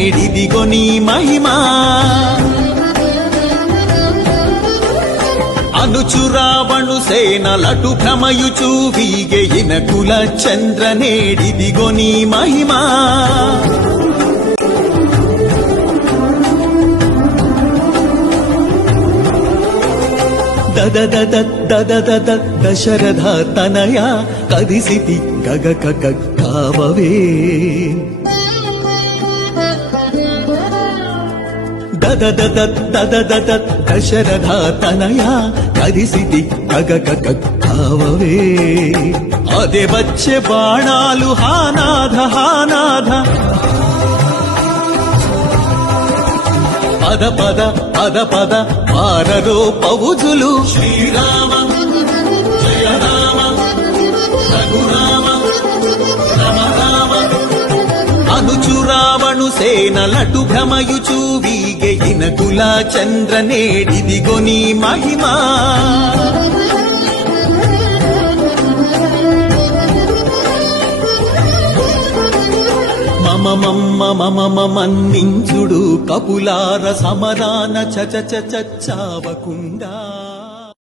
నేడిదిగో నీ మహిమా అనుచురావణు సేనలటు భ్రమయుచూ వీగెయిన కుల చంద్ర నేడిదిగో నీ మహిమా దద దశరథ తనయ కదిసితి గగ కావవే దద దశరథ తనయ కదిసితి గగ కావవే అదే వచ్చే బాణాలు హానాథ హానాథ పద పద పద పద పారరో పవుజులు శ్రీరామ జయ రామ రఘురామ రమ రామ అనుచురావణు సేనలటు భ్రమయుచూ వీగెయిన కుల చంద్ర నేడిదిగో నీ మహిమా మన్నించుడు కపులార సమరాన చచావకుండా